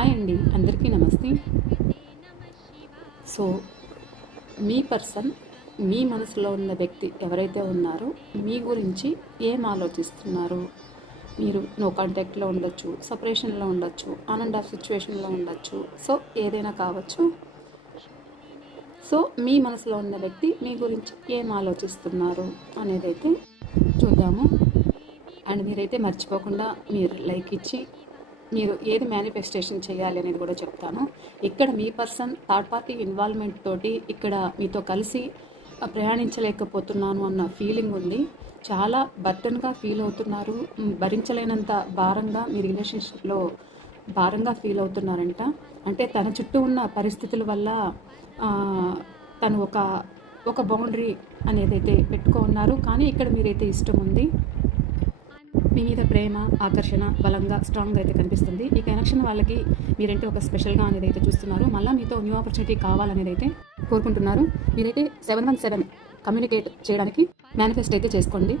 Hi అండి, అందరికీ నమస్తే. సో మీ పర్సన్, మీ మనసులో ఉన్న వ్యక్తి ఎవరైతే ఉన్నారో మీ గురించి ఏం ఆలోచిస్తున్నారు? మీరు నో కాంటాక్ట్లో ఉండొచ్చు, సపరేషన్లో ఉండొచ్చు, ఆన్ అండ్ ఆఫ్ సిచ్యువేషన్లో ఉండొచ్చు. సో ఏదైనా కావచ్చు. సో మీ మనసులో ఉన్న వ్యక్తి మీ గురించి ఏం ఆలోచిస్తున్నారు అనేది అయితే చూద్దాము. అండ్ మీరైతే మర్చిపోకుండా మీరు లైక్ ఇచ్చి మీరు ఏది మేనిఫెస్టేషన్ చేయాలి అనేది కూడా చెప్తాను. ఇక్కడ మీ పర్సన్ థర్డ్ పార్టీ ఇన్వాల్వ్మెంట్ తోటి ఇక్కడ మీతో కలిసి ప్రయాణించలేకపోతున్నాను అన్న ఫీలింగ్ ఉంది. చాలా బర్డన్గా ఫీల్ అవుతున్నారు. భరించలేనంత భారంగా మీ రిలేషన్షిప్లో భారంగా ఫీల్ అవుతున్నారంట. అంటే తన చుట్టూ ఉన్న పరిస్థితుల వల్ల తను ఒక బౌండరీ అనేది అయితే పెట్టుకున్నారు. కానీ ఇక్కడ మీరైతే ఇష్టం ఉంది, మీ మీద ప్రేమ ఆకర్షణ బలంగా స్ట్రాంగ్గా అయితే కనిపిస్తుంది. ఈ కనెక్షన్ వాళ్ళకి మీరంటే ఒక స్పెషల్గా అనేది అయితే చూస్తున్నారు. మళ్ళీ మీతో న్యూ ఆపర్చునిటీ కావాలనేది అయితే కోరుకుంటున్నారు. మీరైతే 717 కమ్యూనికేట్ చేయడానికి మేనిఫెస్ట్ అయితే చేసుకోండి.